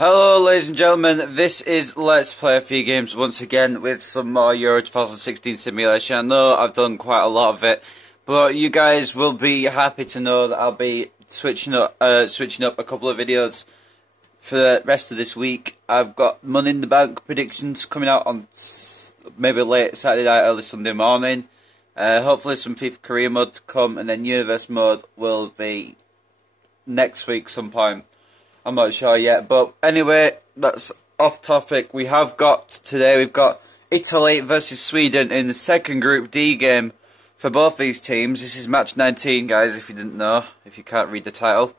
Hello ladies and gentlemen, this is Let's Play a few games once again with some more Euro 2016 simulation. I know I've done quite a lot of it, but you guys will be happy to know that I'll be switching up a couple of videos for the rest of this week. I've got Money in the Bank predictions coming out on maybe late Saturday night, early Sunday morning. Hopefully some FIFA career mode to come, and then Universe mode will be next week some point. I'm not sure yet, but anyway, that's off topic. We've got Italy versus Sweden in the second Group D game for both these teams. This is match 19, guys, if you didn't know. If you can't read the title,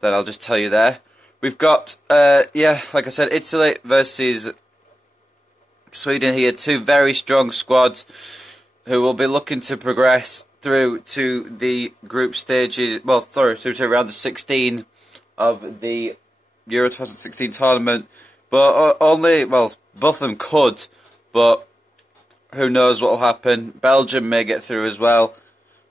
then I'll just tell you there. We've got, like I said, Italy versus Sweden here. Two very strong squads who will be looking to progress through to the group stages, well, through to round of 16 of the Euro 2016 tournament, but both of them could, but who knows what will happen. Belgium may get through as well.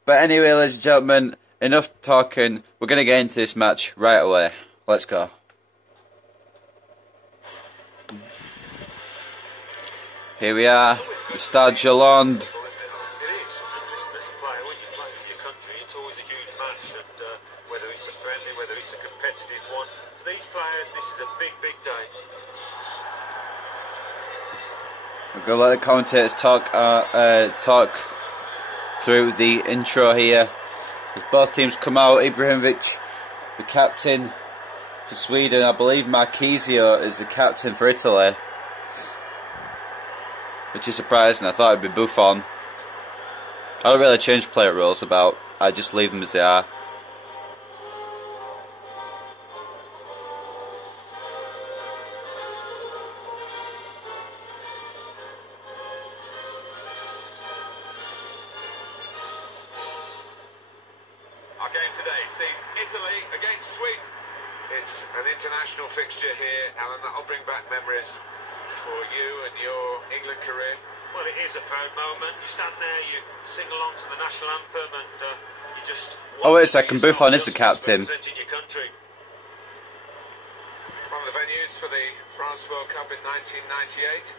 But anyway, ladies and gentlemen, enough talking. We're going to get into this match right away. Let's go. Here we are, Stade Jalonde. We're going to let the commentators talk through the intro here. As both teams come out, Ibrahimovic, the captain for Sweden. I believe Marchisio is the captain for Italy, which is surprising. I thought it'd be Buffon. I don't really change player roles about. I just leave them as they are. Italy against Sweden. It's an international fixture here, Alan. That'll bring back memories for you and your England career. Well, it is a proud moment. You stand there, you sing along to the national anthem, and you just... Oh, wait a second, Buffon is the captain. One of the venues for the France World Cup in 1998,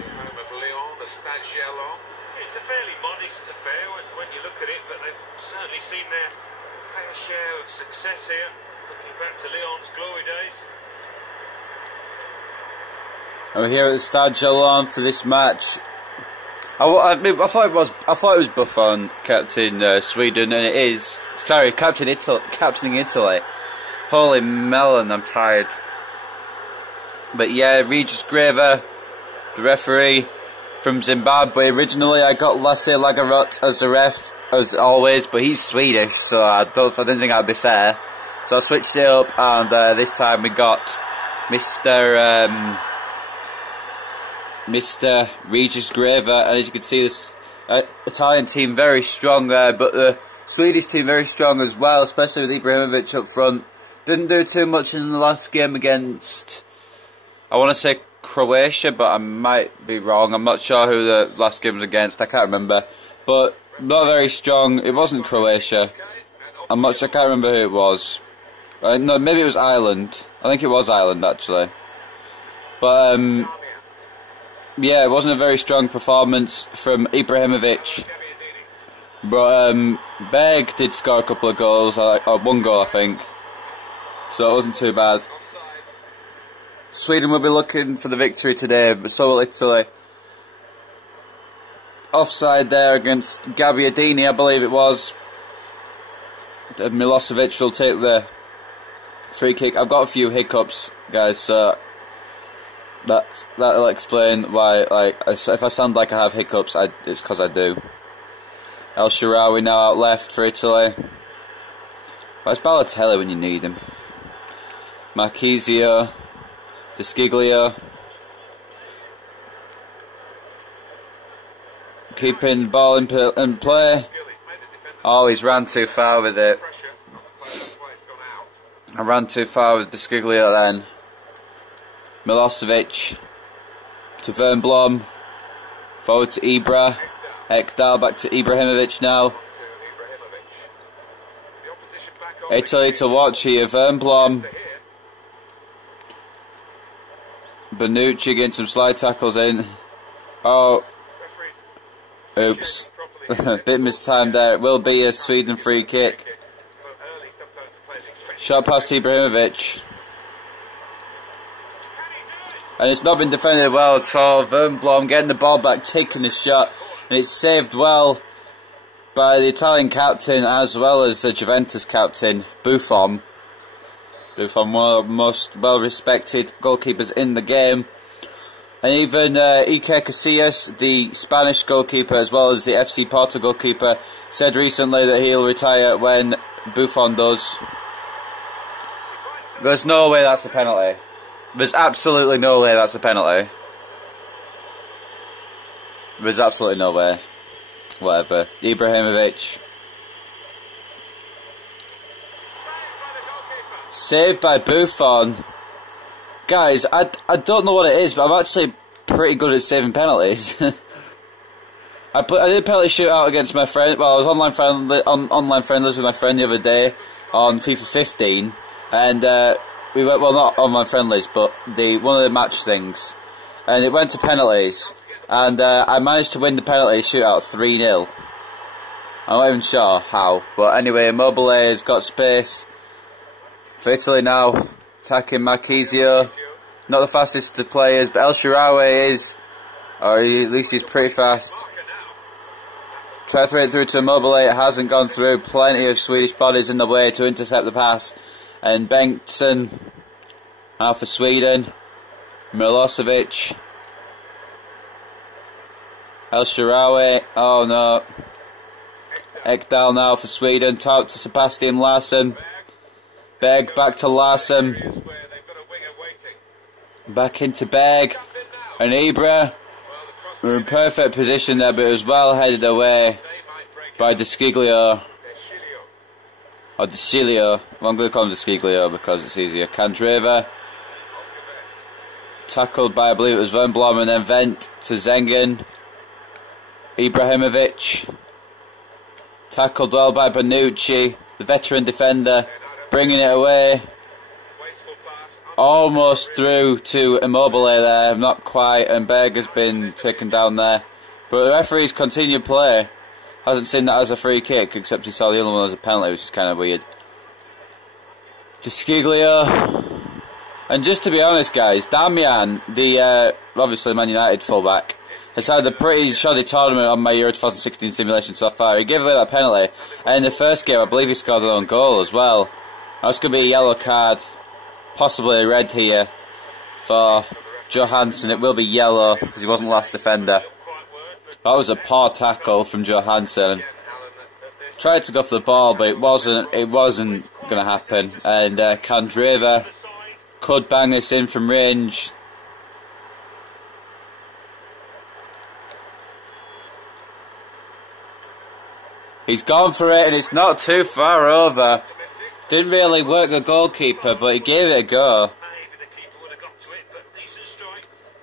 the home of Lyon, the Stade Jalonde. It's a fairly modest affair when you look at it, but they've certainly seen their fair share of success here, looking back to Lyon's glory days. We're here at the Stade Jalonde for this match. I thought it was Buffon captain Sweden, and it is. Sorry, captaining Italy. Holy melon, I'm tired. But yeah, Regis Graver, the referee from Zimbabwe. Originally, I got Lasse Lagerrot as the ref, as always, but he's Swedish, so I didn't think that'd be fair. So I switched it up, and this time we got Mr. Regis Graver, and as you can see, this Italian team very strong there, but the Swedish team very strong as well, especially with Ibrahimovic up front. Didn't do too much in the last game against, I want to say Croatia, but I might be wrong. I'm not sure who the last game was against. I can't remember, but not very strong. It wasn't Croatia. I can't remember who it was. No, maybe it was Ireland. I think it was Ireland actually. But yeah, it wasn't a very strong performance from Ibrahimovic. But Berg did score a couple of goals, or one goal I think. So it wasn't too bad. Sweden will be looking for the victory today, but so will Italy. Offside there against Gabbiadini, I believe it was. Milosevic will take the free kick. I've got a few hiccups, guys, so that'll explain why. Like, if I sound like I have hiccups, it's because I do. El Shaarawy now out left for Italy. Where's Balotelli when you need him? Marchisio, Desciglio, keeping the ball in play. Oh, he's ran too far with it. I ran too far with Desciglio then. Milosevic to Vernblom, forward to Ibra, Ekdal back to Ibrahimovic now. Italy to watch here, Vernblom Bonucci getting some slide tackles in. Oh, oops. Bit mistimed there. It will be a Sweden free kick. Shot past Ibrahimovic. And it's not been defended well at all. Wernbloem getting the ball back, taking the shot. And it's saved well by the Italian captain as well as the Juventus captain, Buffon. Buffon, one of the most well-respected goalkeepers in the game. And even Iker Casillas, the Spanish goalkeeper as well as the FC Porto goalkeeper, said recently that he'll retire when Buffon does. There's no way that's a penalty. There's absolutely no way that's a penalty. There's absolutely no way. Whatever. Ibrahimovic. Saved by Buffon. Guys, I don't know what it is, but I'm actually pretty good at saving penalties. I did a penalty shootout against my friend. Well, I was online friendlies with my friend the other day on FIFA 15, and we went, well, not online friendlies, but one of the match things, and it went to penalties, and I managed to win the penalty shootout 3-0. I'm not even sure how, but anyway, Immobile has got space for Italy now, attacking Marchisio. Not the fastest of players, but El Shaarawy is, or at least he's pretty fast. Try to throw it through to Immobile, it hasn't gone through. Plenty of Swedish bodies in the way to intercept the pass. And Bengtsson, now for Sweden. Milosevic. El Shaarawy, oh no. Ekdal now for Sweden, top to Sebastian Larsson. Berg back to Larsson. Back into Berg. And Ibra. We're in perfect position there, but it was well headed away by Desciglio. Or Desciglio. Well, I'm going to call him Desciglio because it's easier. Candreva. Tackled by, I believe it was Wernbloem, and then Vent to Zengen. Ibrahimovic. Tackled well by Bonucci, the veteran defender, bringing it away. Almost through to Immobile there, not quite, and Berg has been taken down there. But the referee's continued play. Hasn't seen that as a free kick, except he saw the other one as a penalty, which is kind of weird. Desciglio. And just to be honest, guys, Damian, the obviously Man United fullback, has had a pretty shoddy tournament on my Euro 2016 simulation so far. He gave away that penalty, and in the first game I believe he scored an own goal as well. That's going to be a yellow card, possibly a red here for Johansson. It will be yellow because he wasn't last defender. That was a poor tackle from Johansson. Tried to go for the ball, but it wasn't going to happen. And Candreva could bang this in from range. He's gone for it, and it's not too far over. Didn't really work the goalkeeper, but he gave it a go.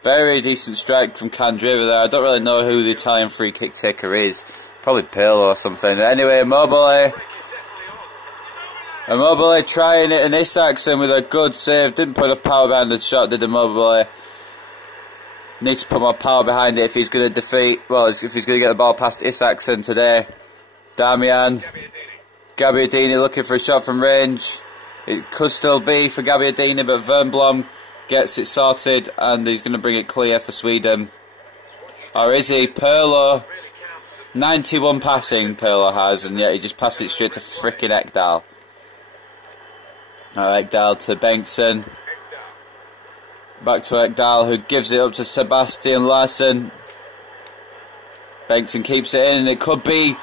Very decent strike from Candreva there. I don't really know who the Italian free kick taker is. Probably Pirlo or something. Anyway, Immobile trying it, and Isaacson with a good save. Didn't put enough power behind the shot, did Immobile. Needs to put more power behind it if he's going to defeat, well, if he's going to get the ball past Isaacson today. Damian. Gabbiadini looking for a shot from range. It could still be for Gabbiadini, but Wernbloem gets it sorted, and he's going to bring it clear for Sweden. Or is he? Pirlo. 91 passing Pirlo has, and yet he just passed it straight to frickin' Ekdal. Ekdal to Bengtsson. Back to Ekdal, who gives it up to Sebastian Larsson. Bengtsson keeps it in, and it could be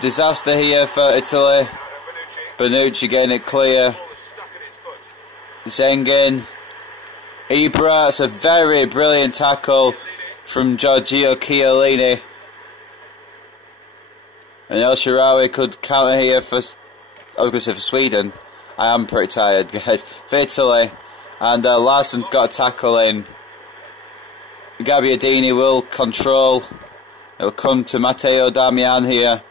disaster here for Italy. Bonucci getting it clear. Zengen. Ibra, it's a very brilliant tackle from Giorgio Chiellini. And El Shaarawy could counter here for, I was going to say for Sweden. I am pretty tired, guys. For Italy. And Larsson's got a tackle in. Gabbiadini will control. It'll come to Matteo Damian here.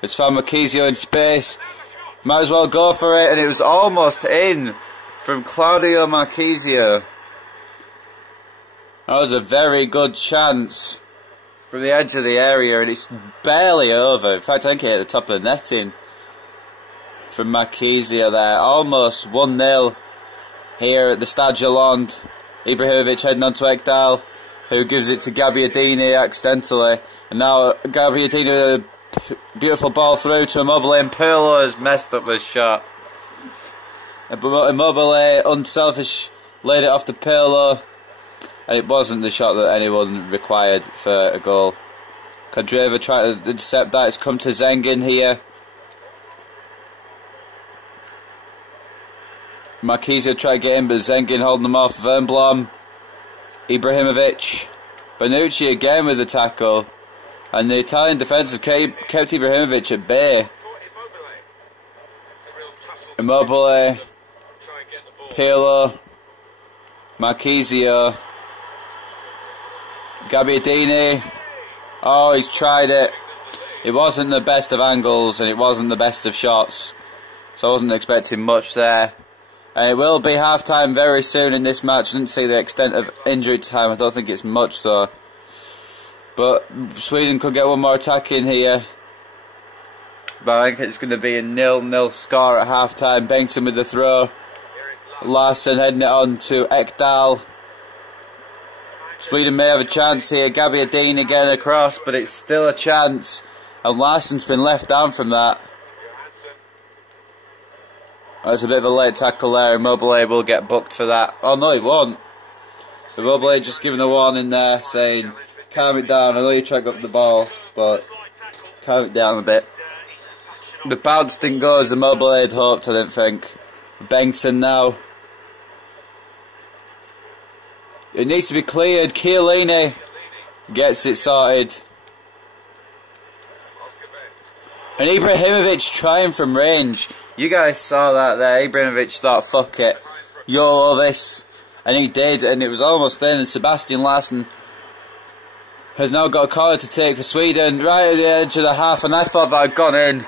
It's found Marchisio in space. Might as well go for it, and it was almost in from Claudio Marchisio. That was a very good chance from the edge of the area, and it's barely over. In fact, I think it hit the top of the netting from Marquezio there. Almost 1-0 here at the Stade Hollande. Ibrahimovic heading on to Ekdal, who gives it to Gabbiadini accidentally. And now Gabbiadini with a beautiful ball through to Immobile, and Pirlo has messed up this shot. Immobile, unselfish, laid it off to Pirlo. And it wasn't the shot that anyone required for a goal. Candreva tried to intercept that. It's come to Zengin here. Marquezio tried to get in, but Zengin holding them off. Wernbloem. Ibrahimovic. Bonucci again with the tackle. And the Italian defence have kept Ibrahimovic at bay. Immobile. Pirlo. Marquezio. Gabbiadini. Oh, he's tried it. It wasn't the best of angles and it wasn't the best of shots. So I wasn't expecting much there. And it will be half time very soon in this match. I didn't see the extent of injury time. I don't think it's much though. But Sweden could get one more attack in here. But I think it's going to be a 0-0 score at half time. Bengtsson with the throw. Larsson heading it on to Ekdal. Sweden may have a chance here. Gabbiadini getting across, but it's still a chance. And Larsson's been left down from that. That's a bit of a late tackle there. Immobile will get booked for that. Oh no, he won't. Immobile just giving a warning there, saying, calm it down. I know you try to go for the ball, but calm it down a bit. The bounce didn't go as Immobile had hoped, I didn't think. Bengtsson now. It needs to be cleared. Chiellini gets it sorted. And Ibrahimovic trying from range. You guys saw that there. Ibrahimovic thought, fuck it, YOLO this. And he did, and it was almost in. And Sebastian Larsson has now got a corner to take for Sweden, right at the edge of the half. And I thought that had gone in.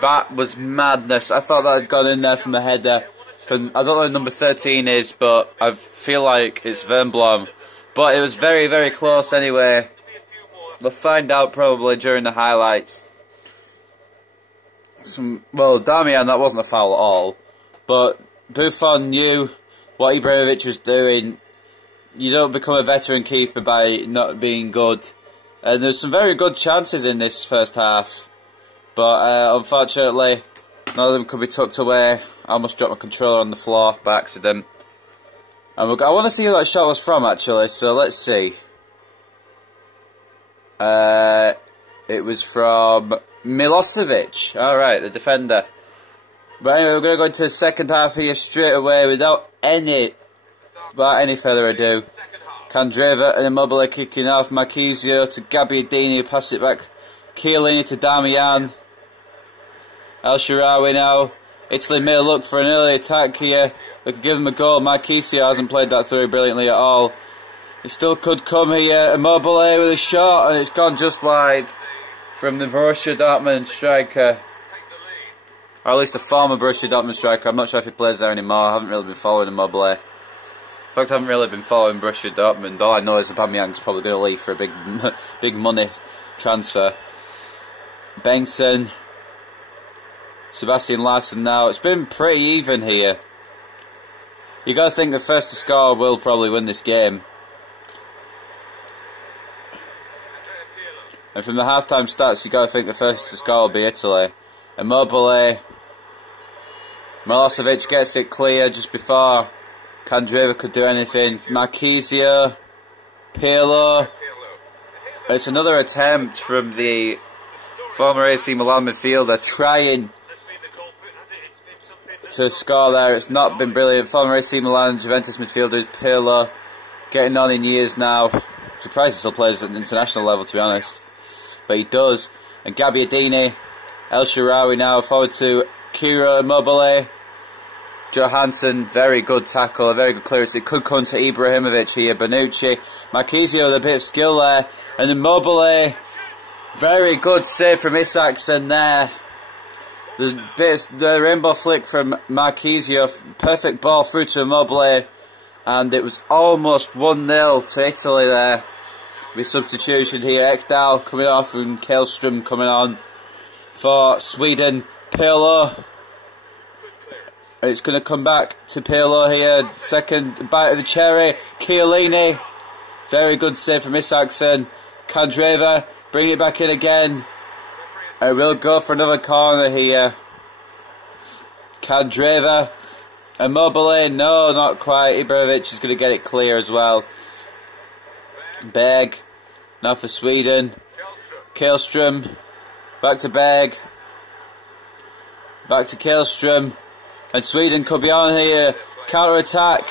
That was madness. I thought that had gone in there from the header. I don't know who number 13 is, but I feel like it's Wernbloem. But it was very, very close anyway. We'll find out probably during the highlights. Well, Damian, that wasn't a foul at all. But Buffon knew what Ibrahimovic was doing. You don't become a veteran keeper by not being good. And there's some very good chances in this first half. But unfortunately, none of them could be tucked away. I almost dropped my controller on the floor by accident. And I want to see who that shot was from actually, so let's see. It was from Milosevic. Alright, the defender. But anyway, we're going to go into the second half here straight away without any further ado. Candreva and Immobile kicking off. Marquezio to Gabbiadini, pass it back. Chiellini to Damian. El Shaarawy now. Italy may look for an early attack here. We could give them a goal. Marquezio hasn't played that through brilliantly at all. It still could come here. Immobile with a shot, and it's gone just wide from the Borussia Dortmund striker. Or at least a former Borussia Dortmund striker. I'm not sure if he plays there anymore. I haven't really been following Immobile. In fact, I haven't really been following Borussia Dortmund. All I know is Aubameyang's probably going to leave for a big money transfer. Bengtsson. Sebastian Larsson now. It's been pretty even here. You got to think the first to score will probably win this game. And from the half-time stats, you got to think the first to score will be Italy. Immobile. Milosevic gets it clear just before Candreva could do anything. Marquezio. Pirlo. It's another attempt from the former AC Milan midfielder trying to score there. It's not been brilliant. Former AC Milan Juventus midfielder Pirlo, getting on in years now. Surprised he still plays at the international level, to be honest, but he does. And Gabbiadini, El Shaarawy now forward to Ciro Immobile. Johansson, very good tackle, a very good clearance. It could come to Ibrahimovic here. Bonucci, Marquezio with a bit of skill there, and Immobile. Very good save from Isaacson there. The rainbow flick from Marquezio, perfect ball through to Immobile, And it was almost 1-0 to Italy there. With substitution here, Ekdal coming off and Källström coming on for Sweden. Pirlo. It's going to come back to Pirlo here. Second bite of the cherry. Chiellini. Very good save from Isaacson. Candreva. Bring it back in again. And we'll go for another corner here. Candreva. Immobile. No, not quite. Ibrahimovic is going to get it clear as well. Berg, now for Sweden. Källström, back to Berg, back to Källström, and Sweden could be on here. Counter attack.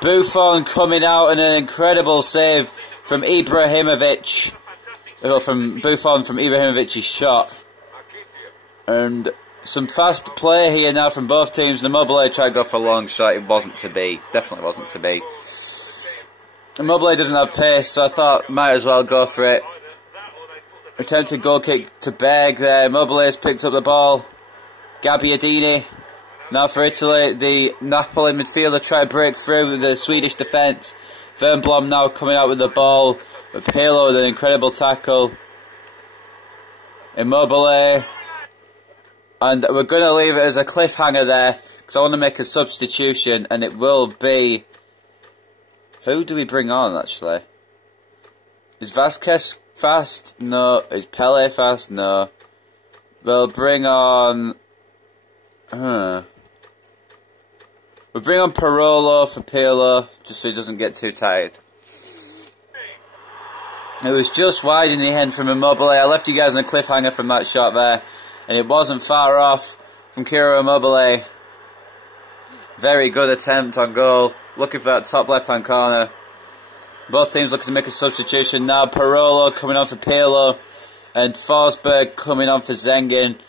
Buffon coming out and an incredible save from Ibrahimovic. Well, from Buffon from Ibrahimovic's shot. And some fast play here now from both teams. Immobile tried to go for a long shot. It wasn't to be. Definitely wasn't to be. Immobile doesn't have pace, so I thought might as well go for it. Attempted goal kick to Berg there. Immobile has picked up the ball. Gabbiadini. Now for Italy, the Napoli midfielder try to break through with the Swedish defence. Wernbloom now coming out with the ball. But Pirlo with an incredible tackle. Immobile. And we're going to leave it as a cliffhanger there, because I want to make a substitution, and it will be... Who do we bring on, actually? Is Vasquez fast? No. Is Pele fast? No. We'll bring on... We'll bring on Parolo for Pirlo, just so he doesn't get too tired. It was just wide in the end from Immobile. I left you guys on a cliffhanger from that shot there, and it wasn't far off from Ciro Immobile. Very good attempt on goal. Looking for that top left-hand corner. Both teams looking to make a substitution now. Parolo coming on for Pirlo, and Forsberg coming on for Zengin.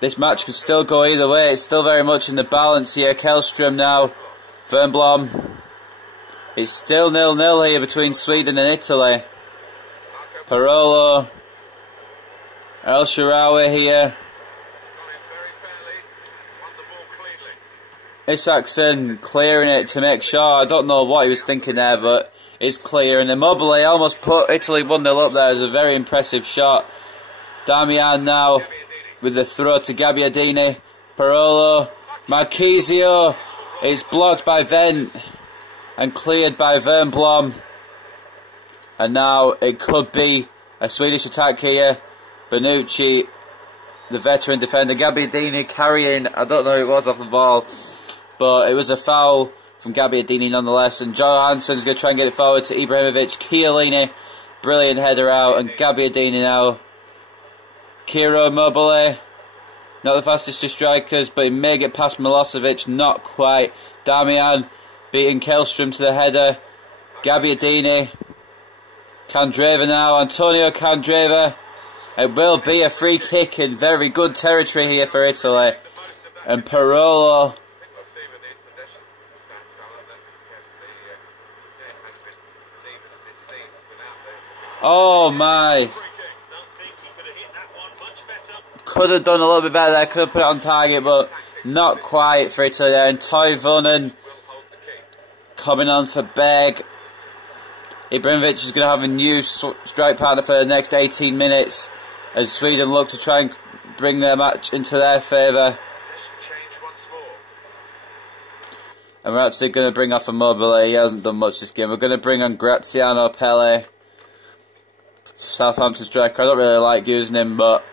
This match could still go either way. It's still very much in the balance here. Källström now. Wernbloom. It's still 0-0 here between Sweden and Italy. Parolo. El Shaarawy here. Isaacson clearing it to make sure. I don't know what he was thinking there, but it's clear. And Immobile almost put Italy 1-0 up there. It was a very impressive shot. Damian now with the throw to Gabbiadini. Parolo. Marchisio. It's blocked by Vent and cleared by Wernbloom. And now it could be a Swedish attack here. Bonucci, the veteran defender. Gabbiadini carrying, I don't know who it was off the ball, but it was a foul from Gabbiadini nonetheless. And Johansson's going to try and get it forward to Ibrahimovic. Chiellini, brilliant header out. And Gabbiadini now. Ciro Immobile, not the fastest of strikers, but he may get past Milosevic. Not quite. Damian beating Källström to the header. Gabbiadini. Candreva now. Antonio Candreva. It will be a free kick in very good territory here for Italy. And Parolo. Oh my. Could have done a little bit better there. Could have put it on target, but not quite for Italy there. And Toivonen coming on for Berg. Ibrahimovic is going to have a new strike partner for the next 18 minutes as Sweden look to try and bring their match into their favour. And we're actually going to bring off Immobile. He hasn't done much this game. We're going to bring on Graziano Pelle, Southampton striker. I don't really like using him, but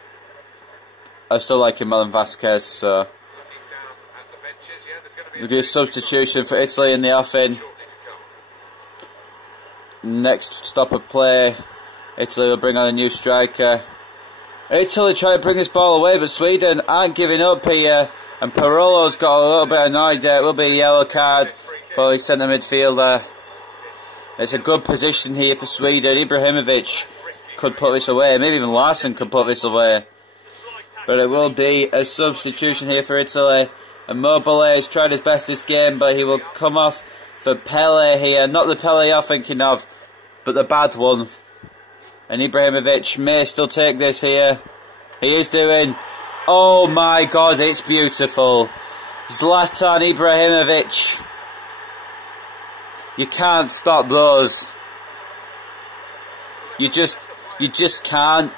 I still like him more than Vasquez, so we'll do a substitution for Italy in the offing. Next stop of play, Italy will bring on a new striker. Italy try to bring this ball away, but Sweden aren't giving up here. And Parolo's got a little bit annoyed there. It will be a yellow card for his centre midfielder. It's a good position here for Sweden. Ibrahimovic could put this away. Maybe even Larsson could put this away. But it will be a substitution here for Italy. Immobile has tried his best this game, but he will come off for Pele here. Not the Pele you're thinking of, but the bad one. And Ibrahimovic may still take this here. He is doing. Oh my God, it's beautiful. Zlatan Ibrahimovic. You can't stop those. You just can't.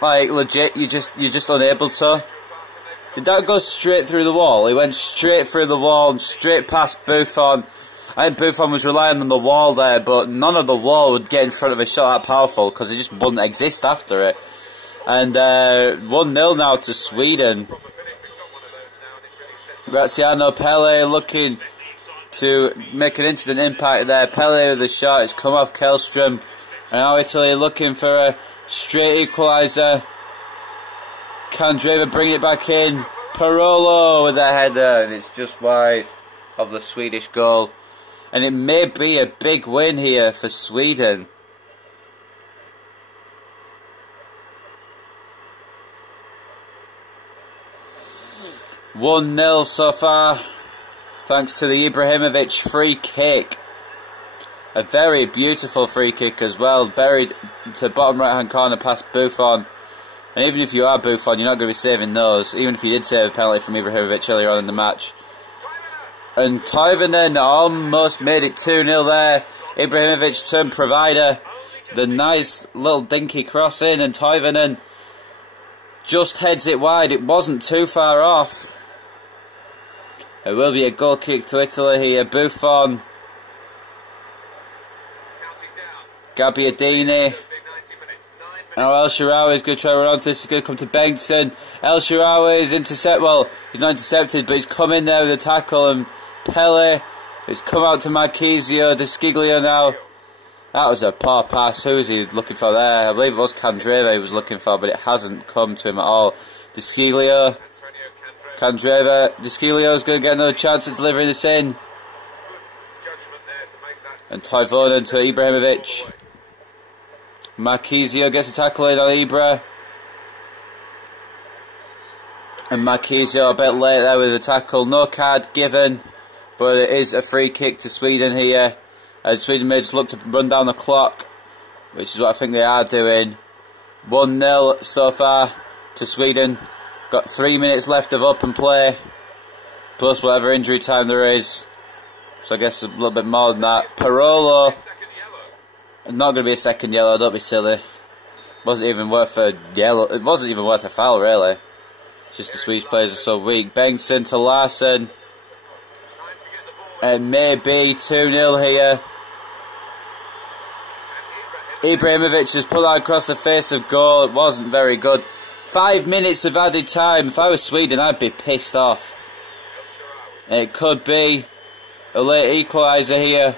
Like, legit, you're just unable to. Did that go straight through the wall? He went straight through the wall and straight past Buffon. I think Buffon was relying on the wall there, but none of the wall would get in front of a shot that powerful because it just wouldn't exist after it. And 1-0 now to Sweden. Graziano Pelle looking to make an instant impact there. Pelle with the shot, it's come off Kellström. And now Italy looking for a straight equaliser. Candreva bringing it back in. Parolo with the header, and it's just wide of the Swedish goal. And it may be a big win here for Sweden. (1-0) so far, thanks to the Ibrahimovic free kick. A very beautiful free kick as well, buried to bottom right hand corner past Buffon. And even if you are Buffon, you're not going to be saving those, even if you did save a penalty from Ibrahimovic earlier on in the match. And Toivonen almost made it 2-0 there. Ibrahimovic turned provider. The nice little dinky cross in, and Toivonen just heads it wide. It wasn't too far off. It will be a goal kick to Italy here. Buffon. Gabbiadini. Now El Shaarawy is going to try to run onto this. It's going to come to Bengtsson. El Shaarawy is he's not intercepted, but he's come in there with a tackle, and Pelle. It's come out to Marchisio. De Sciglio now. That was a poor pass. Who was he looking for there? I believe it was Candreva he was looking for, but it hasn't come to him at all. De Sciglio. Candreva. De Sciglio is going to get another chance at delivering this in. And Toivonen to Ibrahimovic. Marchisio gets a tackle in on Ibra. And Marchisio a bit late there with the tackle. No card given, but it is a free kick to Sweden here. And Sweden may just look to run down the clock, which is what I think they are doing. 1-0 so far to Sweden. Got 3 minutes left of open play, plus whatever injury time there is. So I guess a little bit more than that. Parolo. Not going to be a second yellow, don't be silly. Wasn't even worth a yellow. It wasn't even worth a foul, really. Just the Swedish players are so weak. Bengtsson to Larsson. And maybe 2-0 here. Ibrahimovic has pulled out across the face of goal. It wasn't very good. 5 minutes of added time. If I was Sweden, I'd be pissed off. It could be a late equaliser here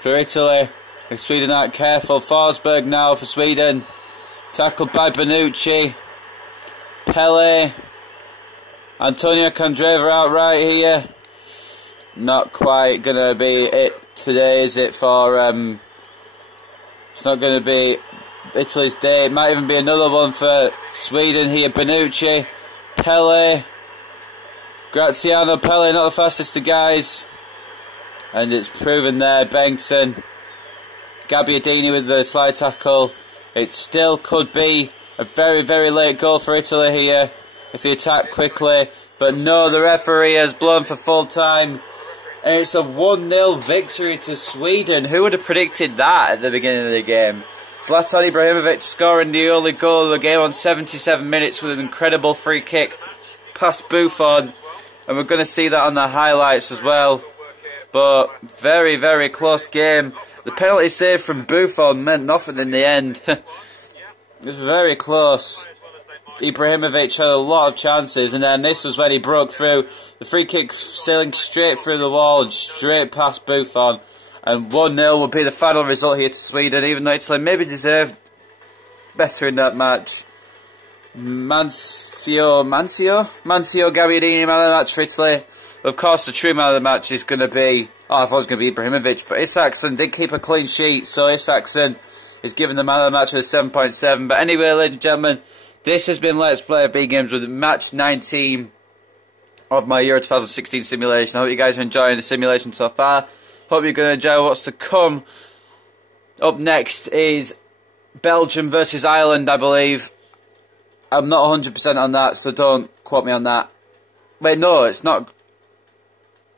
for Italy. If Sweden aren't careful. Forsberg now for Sweden. Tackled by Bonucci. Pelle. Antonio Candreva out right here. Not quite going to be it today, is it, for... it's not going to be Italy's day. It might even be another one for Sweden here. Bonucci. Pelle. Graziano Pelle, not the fastest of guys. And it's proven there. Bengtsson. Gabbiadini with the slide tackle. It still could be a very, very late goal for Italy here if they attack quickly. But no, the referee has blown for full time. And it's a 1-0 victory to Sweden. Who would have predicted that at the beginning of the game? Zlatan Ibrahimovic scoring the only goal of the game on 77 minutes with an incredible free kick past Buffon. And we're going to see that on the highlights as well. But very, very close game. The penalty save from Buffon meant nothing in the end. It was very close. Ibrahimovic had a lot of chances, and then this was when he broke through. The free kick sailing straight through the wall and straight past Buffon. And 1-0 will be the final result here to Sweden, even though Italy maybe deserved better in that match. Mancio Gabbiadini, man of the match for Italy. Of course, the true man of the match is going to be... Oh, I thought it was going to be Ibrahimovic, but Isaacson did keep a clean sheet, so Isaacson is given the man of the match with a 7.7. But anyway, ladies and gentlemen, this has been Let's Play Big Games with match 19 of my Euro 2016 simulation. I hope you guys are enjoying the simulation so far. Hope you're going to enjoy what's to come. Up next is Belgium versus Ireland, I believe. I'm not 100% on that, so don't quote me on that. Wait, no, it's not...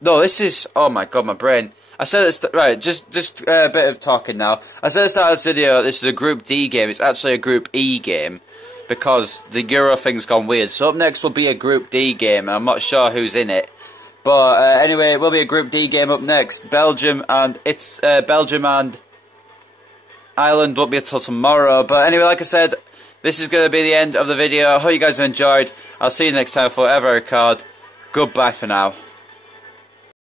No, this is... Oh my god, my brain. I said it's... Right, just a bit of talking now. I said at the start of this video, this is a Group D game. It's actually a Group E game. Because the Euro thing's gone weird. So up next will be a Group D game. And I'm not sure who's in it. But anyway, it will be a Group D game up next. Belgium and Ireland won't be until tomorrow. But anyway, like I said, this is going to be the end of the video. I hope you guys have enjoyed. I'll see you next time for whatever I record. Goodbye for now.